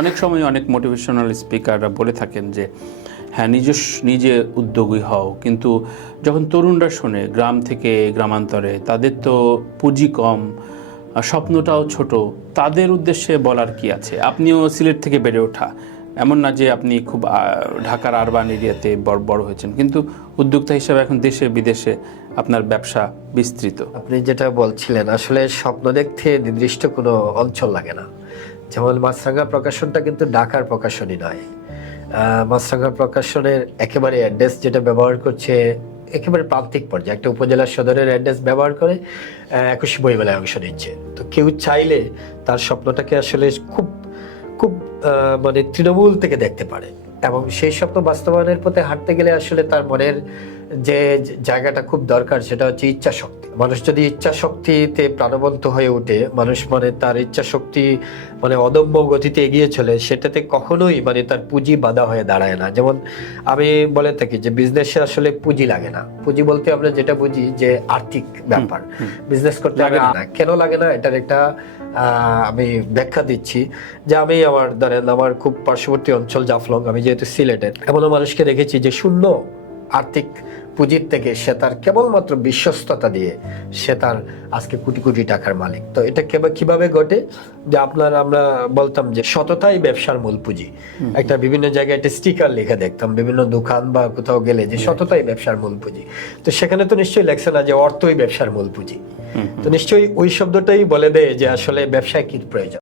অনেক সময় অনেক মোটিভেশনাল স্পিকাররা বলে থাকেন যে হ্যাঁ নিজে উদ্যোগী হও, কিন্তু যখন তরুণরা শোনে গ্রাম থেকে গ্রামান্তরে, তাদের তো পুঁজি কম, স্বপ্নটাও ছোট, তাদের উদ্দেশ্যে বলার কি আছে? আপনিও সিলেট থেকে বেড়ে ওঠা, এমন না যে আপনি খুব ঢাকার আরবান এরিয়াতে বড় হয়েছেন, কিন্তু উদ্যোক্তা হিসেবে এখন দেশে বিদেশে আপনার ব্যবসা বিস্তৃত। আপনি যেটা বলছিলেন, আসলে স্বপ্ন দেখতে নির্দিষ্ট কোনো অঞ্চল লাগে না। যেমন মাছরাঙা প্রকাশনটা কিন্তু ঢাকার প্রকাশনই নয়। মাছরাঙা প্রকাশনের একেবারে অ্যাড্রেস যেটা ব্যবহার করছে একেবারে প্রান্তিক পর্যায়ে, একটা উপজেলা সদরের অ্যাড্রেস ব্যবহার করে 21 বইমেলায় অংশ নিচ্ছে। তো কেউ চাইলে তার স্বপ্নটাকে আসলে খুব খুব মানে তৃণমূল থেকে দেখতে পারে, এবং সেই স্বপ্ন বাস্তবায়নের পথে হাঁটতে গেলে আসলে তার মনের যে জায়গাটা খুব দরকার সেটা হচ্ছে ইচ্ছা শক্তি। মানুষ যদি ইচ্ছা শক্তিতে প্রাণবন্ত হয়ে ওঠে, মানুষ মানে তার ইচ্ছা শক্তি মানে অদম্য গতিতে এগিয়ে চলে, সেটাতে কখনোই মানে তার পুঁজি বাধা হয়ে দাঁড়ায় না। যেমন আমি বলে থাকি যে বিজনেসে আসলে পুঁজি লাগে না। পুঁজি বলতে আমরা যেটা বুঝি যে আর্থিক ব্যাপার, বিজনেস করতে লাগে না। কেন লাগে না, এটার একটা আমি ব্যাখ্যা দিচ্ছি। যে আমি আমার খুব পার্শ্ববর্তী অঞ্চল জাফলং, আমি যেহেতু সিলেটের, এমনও মানুষকে দেখেছি যে শূন্য আর্থিক পুঁজির থেকে সে তার কেবলমাত্র বিশ্বস্ততা দিয়ে সে তার আজকে কোটি কোটি টাকার মালিক। তো এটা কিভাবে ঘটে, যে আমরা বলতাম যে সততাই ব্যবসার মূল পুঁজি। একটা বিভিন্ন জায়গায় একটা স্টিকার লিখে দেখতাম বিভিন্ন দোকান বা কোথাও গেলে যে সততাই ব্যবসার মূল পুঁজি। তো সেখানে তো নিশ্চয়ই লেখছে না যে অর্থই ব্যবসার মূল পুঁজি। তো নিশ্চয়ই ওই শব্দটাই বলে দেয় যে আসলে ব্যবসায় কি প্রয়োজন।